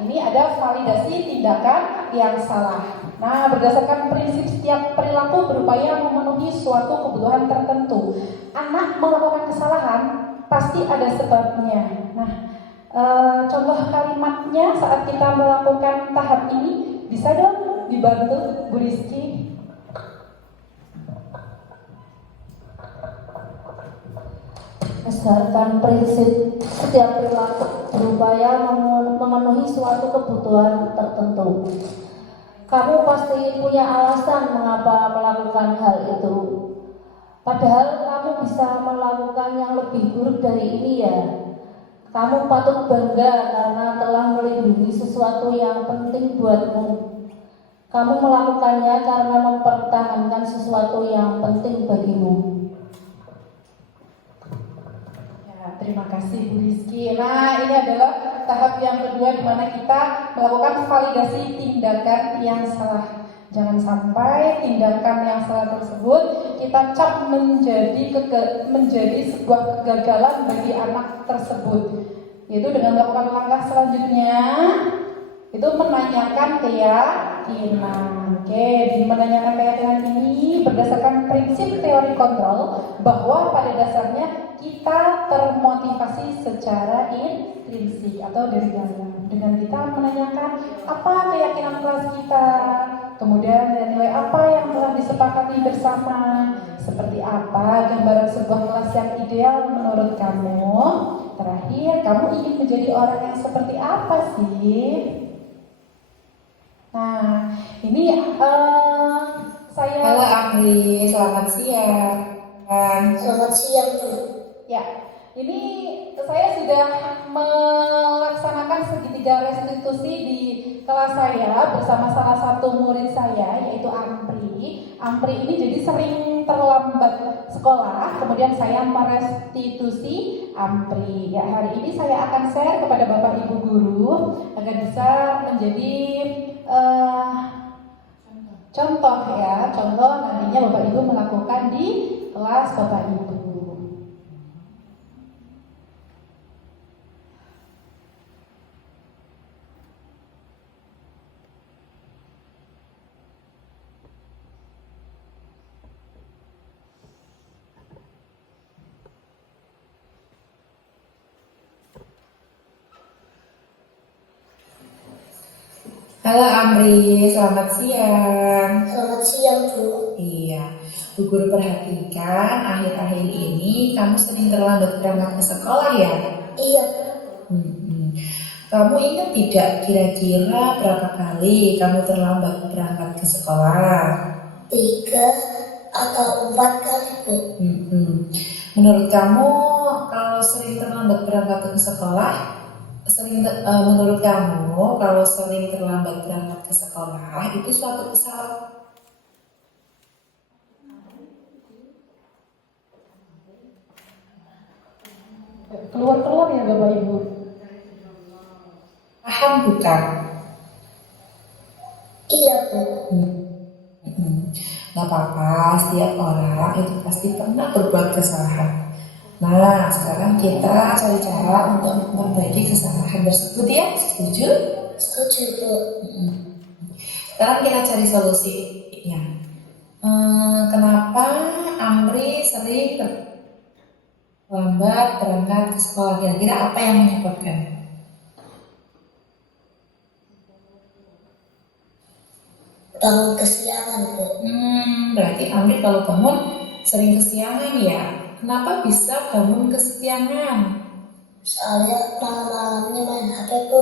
ini ada validasi tindakan yang salah. Nah, berdasarkan prinsip setiap perilaku berupaya memenuhi suatu kebutuhan tertentu. Anak melakukan kesalahan pasti ada sebabnya. Nah, contoh kalimatnya saat kita melakukan tahap ini bisa dong dibantu Bu Rizky. Berdasarkan prinsip setiap perilaku berupaya memenuhi suatu kebutuhan tertentu. Kamu pasti punya alasan mengapa melakukan hal itu. Padahal kamu bisa melakukan yang lebih buruk dari ini ya. Kamu patut bangga karena telah melindungi sesuatu yang penting buatmu. Kamu melakukannya karena mempertahankan sesuatu yang penting bagimu. Ya, terima kasih Bu Rizky. Nah, ini adalah tahap yang kedua di mana kita melakukan validasi tindakan yang salah. Jangan sampai tindakan yang salah tersebut kita cap menjadi sebuah kegagalan bagi anak tersebut. Yaitu dengan melakukan langkah selanjutnya itu menanyakan keyakinan. Oke, di menanyakan keyakinan ini berdasarkan prinsip teori kontrol bahwa pada dasarnya kita termotivasi secara intrinsik atau dari dalam. Dengan kita menanyakan apa keyakinan kelas kita, kemudian nilai apa yang telah disepakati bersama, seperti apa gambaran sebuah kelas yang ideal menurut kamu. Terakhir, kamu ingin menjadi orang yang seperti apa sih? Nah, ini saya. Halo Amri, selamat siang. Selamat siang, Bu. Ya, ini saya sudah melaksanakan segitiga restitusi di kelas saya bersama salah satu murid saya yaitu Ampri. Ampri ini jadi sering terlambat sekolah, kemudian saya merestitusi Ampri. Ya, hari ini saya akan share kepada Bapak Ibu guru agar bisa menjadi contoh ya, contoh nantinya Bapak Ibu melakukan di kelas Bapak Ibu. Halo Amri, selamat siang. Selamat siang, Bu. Iya, Bu Guru perhatikan akhir-akhir ini kamu sering terlambat berangkat ke sekolah ya? Iya, Kamu ingat tidak kira-kira berapa kali kamu terlambat berangkat ke sekolah? 3 atau 4 kali, Bu. Menurut kamu kalau sering terlambat berangkat ke sekolah, menurut kamu kalau sering terlambat berangkat ke sekolah itu suatu kesalahan? Keluar ya Bapak Ibu. Paham bukan? Iya, Bu. Gak apa-apa, setiap orang itu pasti pernah berbuat kesalahan. Nah, sekarang kita cari cara untuk memperbaiki kesalahan tersebut ya, setuju? Setuju, Bu. Sekarang kita cari solusinya. Kenapa Amri sering terlambat berangkat ke sekolah? Kira-kira apa yang menyebabkan? Bangun kesiangan, Bu. Berarti Amri kalau bangun sering kesiangan ya? Kenapa bisa bangun kesiangan? Soalnya malam-malamnya main HP, Bu.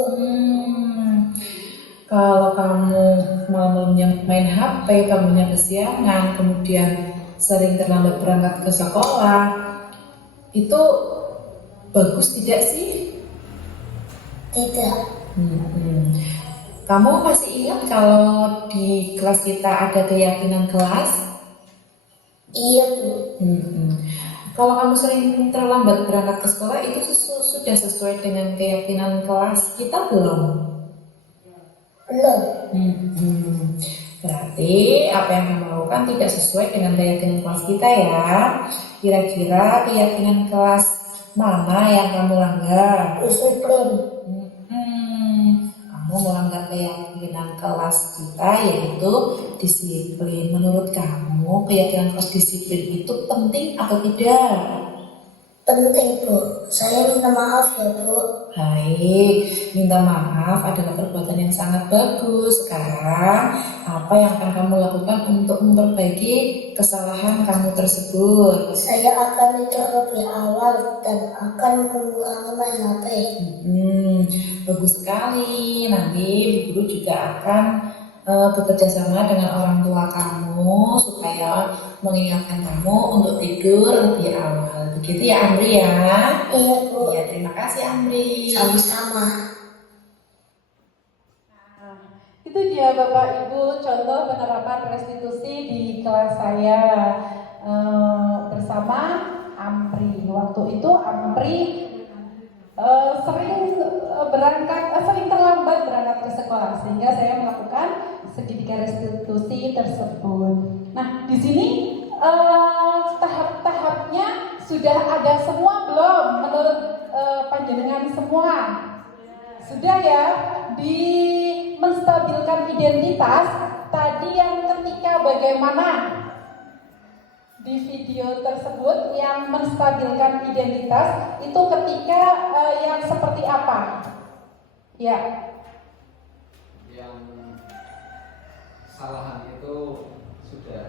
Kalau kamu malamnya main HP, bangunnya kesiangan, kemudian sering terlambat berangkat ke sekolah, itu bagus tidak sih? Tidak. Kamu masih ingat kalau di kelas kita ada keyakinan kelas? Iya, Bu. Kalau kamu sering terlambat berangkat ke sekolah, itu sudah sesuai dengan keyakinan kelas kita belum? Belum. Berarti apa yang kamu lakukan tidak sesuai dengan keyakinan kelas kita ya. Kira-kira keyakinan kelas mana yang kamu langgar? Disiplin. Kamu melanggar keyakinan kelas kita yaitu disiplin. Menurut kamu keyakinan kelas disiplin itu penting atau tidak? Penting, Bu. Saya minta maaf ya, Bu. Baik, minta maaf adalah perbuatan yang sangat bagus. Sekarang, apa yang akan kamu lakukan untuk memperbaiki kesalahan kamu tersebut? Saya akan tidur lebih awal dan akan mengurangi main HP. Bagus sekali. Nanti Bu Guru juga akan bekerja sama dengan orang tua kamu supaya mengingatkan kamu untuk tidur lebih awal. Begitu ya Amri ya? Iya, Bu. Ya, terima kasih Amri. Sama-sama. Itu dia Bapak Ibu contoh penerapan restitusi di kelas saya bersama Ampri. Waktu itu Ampri sering terlambat berangkat ke sekolah sehingga saya melakukan segitiga restitusi tersebut. Nah, di sini tahap-tahapnya sudah ada semua belum menurut panjenengan semua? Sudah ya? Di menstabilkan identitas tadi yang ketika bagaimana di video tersebut yang menstabilkan identitas itu ketika yang seperti apa? Ya. Yang kesalahan itu sudah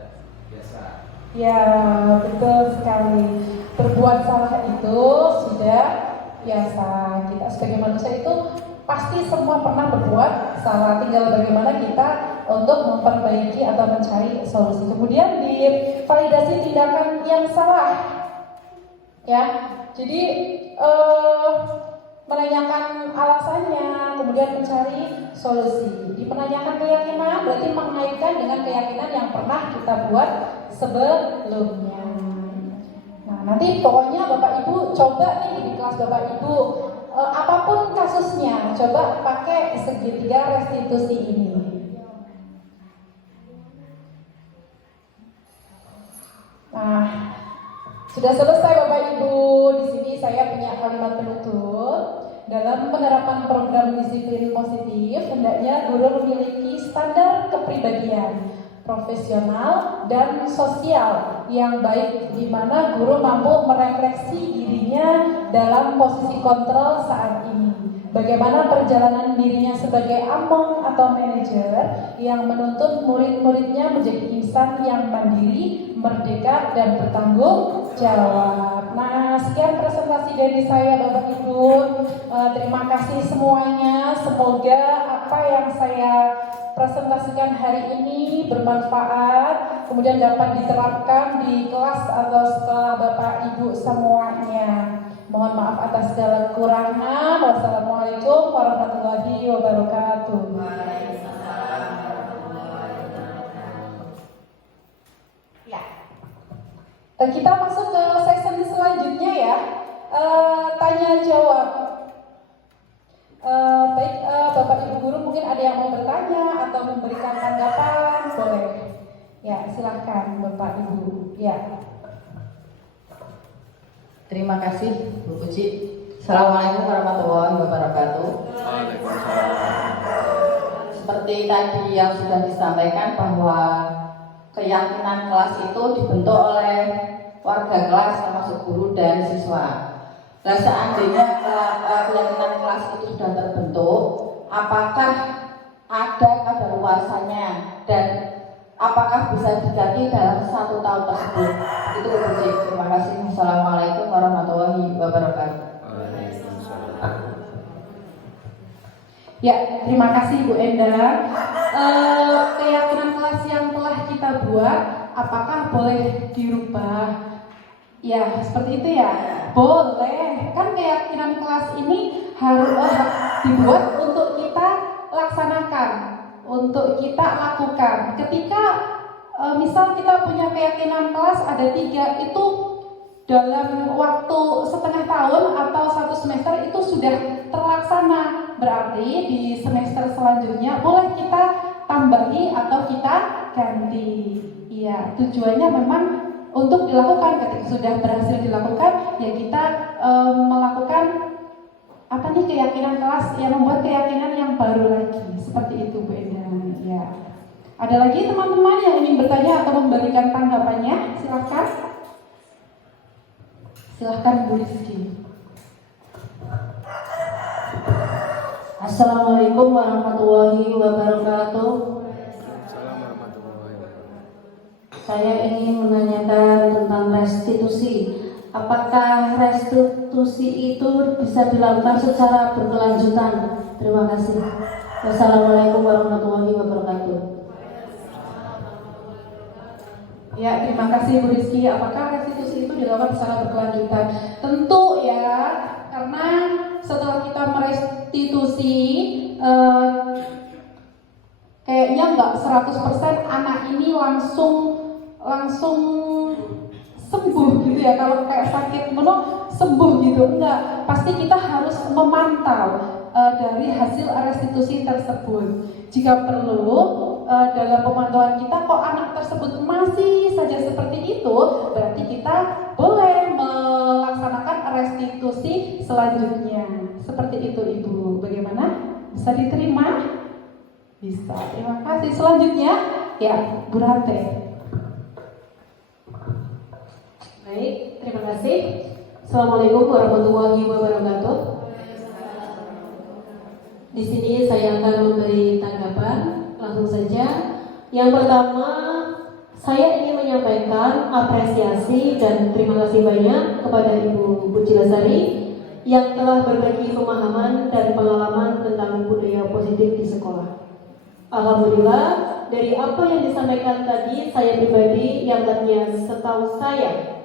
biasa. Ya, betul sekali. Berbuat salah itu sudah biasa. Kita sebagai manusia itu pasti semua pernah berbuat salah. Tinggal bagaimana kita untuk memperbaiki atau mencari solusi. Kemudian di validasi tindakan yang salah. Ya, jadi menanyakan alasannya, kemudian mencari solusi. Di menanyakan keyakinan berarti mengaitkan dengan keyakinan yang pernah kita buat sebelumnya. Nah, nanti pokoknya Bapak Ibu coba nih di kelas Bapak Ibu apapun kasusnya, coba pakai segitiga restitusi ini. Nah, sudah selesai Bapak Ibu. Di sini saya punya kalimat penutup. Dalam penerapan program disiplin positif, hendaknya guru memiliki standar kepribadian, profesional dan sosial yang baik, di mana guru mampu merefleksi dirinya dalam posisi kontrol saat ini. Bagaimana perjalanan dirinya sebagai among atau manajer yang menuntut murid-muridnya menjadi insan yang mandiri, merdeka, dan bertanggung jawab. Nah, sekian presentasi dari saya Bapak Ibu. Terima kasih semuanya. Semoga apa yang saya presentasikan hari ini bermanfaat, kemudian dapat diterapkan di kelas atau sekolah Bapak Ibu semuanya. Mohon maaf atas segala kekurangan. Wassalamualaikum warahmatullahi wabarakatuh. Ya. Dan kita masuk ke sesi selanjutnya ya. Tanya jawab. Baik, Bapak Ibu guru mungkin ada yang mau bertanya atau memberikan tanggapan, boleh. Ya, silakan Bapak Ibu. Ya. Terima kasih Bu Puji. Assalamualaikum warahmatullahi wabarakatuh. Seperti tadi yang sudah disampaikan bahwa keyakinan kelas itu dibentuk oleh warga kelas termasuk guru dan siswa. Nah, seandainya keyakinan kelas itu sudah terbentuk, apakah ada kadaluarsanya dan apakah bisa diganti dalam 1 tahun tersebut? Itu Bu Puji. Terima kasih. Assalamualaikum warahmatullahi wabarakatuh. Ya, terima kasih Bu Enda. Keyakinan kelas yang telah kita buat, apakah boleh dirubah? Ya, seperti itu ya. Boleh. Kan keyakinan kelas ini harus dibuat untuk kita laksanakan, untuk kita lakukan. Ketika misal kita punya keyakinan kelas ada 3, itu dalam waktu setengah tahun atau 1 semester itu sudah terlaksana. Berarti di semester selanjutnya boleh kita tambahi atau kita ganti. Iya, tujuannya memang untuk dilakukan. Ketika sudah berhasil dilakukan, ya kita melakukan apa nih keyakinan kelas yang membuat keyakinan yang baru lagi. Seperti itu Bu Enda. Ya. Ada lagi teman-teman yang ingin bertanya atau memberikan tanggapannya? Silakan. Silakan Bu Rizky. Assalamualaikum warahmatullahi wabarakatuh. Saya ingin menanyakan tentang restitusi. Apakah restitusi itu bisa dilakukan secara berkelanjutan? Terima kasih. Wassalamualaikum warahmatullahi wabarakatuh. Ya, terima kasih Bu Rizky. Apakah restitusi itu dilakukan secara berkelanjutan? Tentu ya, karena setelah kita merestitusi nggak 100% anak ini langsung sembuh gitu ya. Kalau kayak sakit sembuh gitu, enggak. Pasti kita harus memantau dari hasil restitusi tersebut. Jika perlu dalam pemantauan kita kok anak tersebut masih saja seperti itu, berarti kita boleh melaksanakan restitusi selanjutnya. Seperti itu Ibu. Bagaimana? Bisa diterima? Bisa. Terima kasih. Selanjutnya ya Bu Rate. Baik, terima kasih. Assalamualaikum warahmatullahi wabarakatuh. Di sini saya akan memberi tanggapan langsung saja. Yang pertama, saya ingin menyampaikan apresiasi dan terima kasih banyak kepada Ibu Pujilasari yang telah berbagi pemahaman dan pengalaman tentang budaya positif di sekolah. Alhamdulillah, dari apa yang disampaikan tadi, saya pribadi yang tadinya setahu saya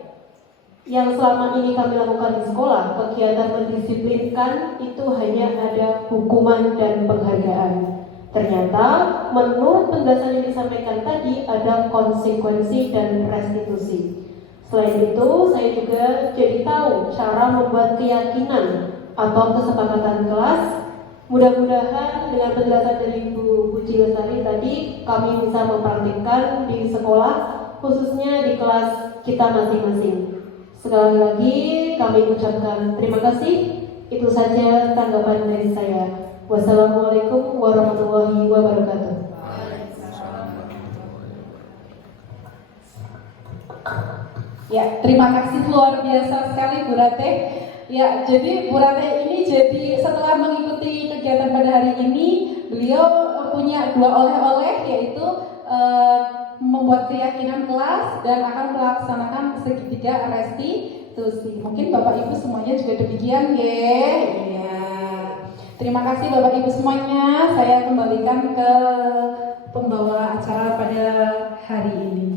yang selama ini kami lakukan di sekolah, kegiatan mendisiplinkan itu hanya ada hukuman dan penghargaan. Ternyata menurut penjelasan yang disampaikan tadi ada konsekuensi dan restitusi. Selain itu, saya juga jadi tahu cara membuat keyakinan atau kesepakatan kelas. Mudah-mudahan dengan penjelasan dari Bu Pujilasari tadi kami bisa mempraktikkan di sekolah, khususnya di kelas kita masing-masing. Sekali lagi kami ucapkan terima kasih. Itu saja tanggapan dari saya. Wassalamualaikum warahmatullahi wabarakatuh. Ya, terima kasih luar biasa sekali Bu Rate. Ya, jadi Bu Rate ini setelah mengikuti kegiatan pada hari ini, beliau punya 2 oleh-oleh, yaitu membuat keyakinan kelas dan akan melaksanakan segitiga restitusi. Mungkin Bapak Ibu semuanya juga demikian, ya. Terima kasih Bapak Ibu semuanya. Saya kembalikan ke pembawa acara pada hari ini.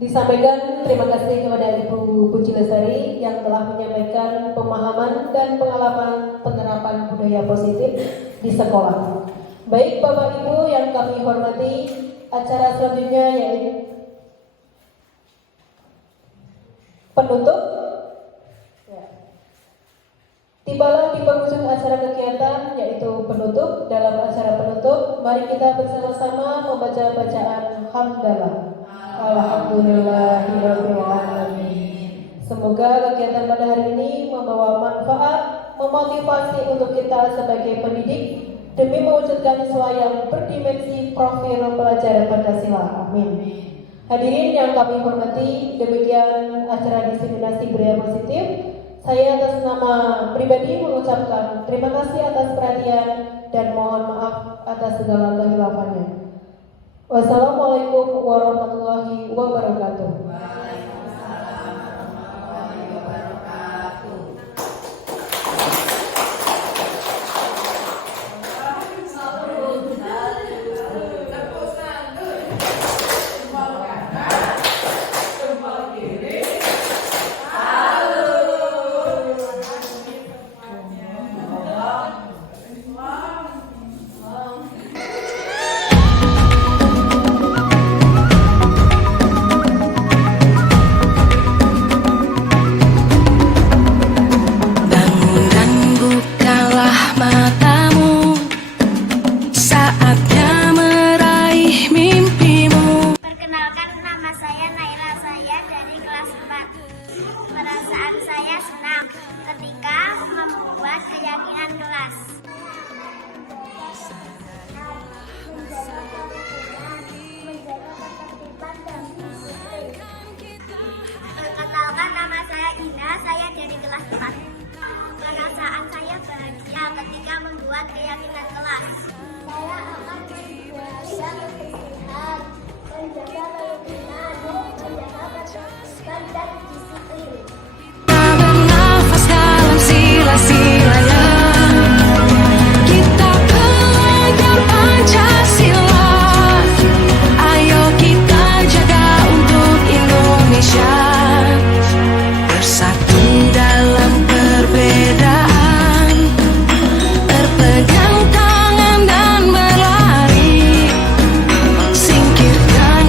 Disampaikan terima kasih kepada Ibu Pujilasari yang telah menyampaikan pemahaman dan pengalaman penerapan budaya positif di sekolah. Baik Bapak Ibu yang kami hormati, acara selanjutnya yaitu penutup. Tibalah di penghujung acara kegiatan yaitu penutup. Dalam acara penutup, mari kita bersama-sama membaca bacaan hamdalah. Alhamdulillahirabbil alamin. Semoga kegiatan pada hari ini membawa manfaat, memotivasi untuk kita sebagai pendidik demi mewujudkan siswa yang berdimensi profil pelajar Pancasila. Amin. Hadirin yang kami hormati, demikian acara diseminasi budaya positif. Saya atas nama pribadi mengucapkan terima kasih atas perhatian dan mohon maaf atas segala kehilafannya. Wassalamualaikum warahmatullahi wabarakatuh.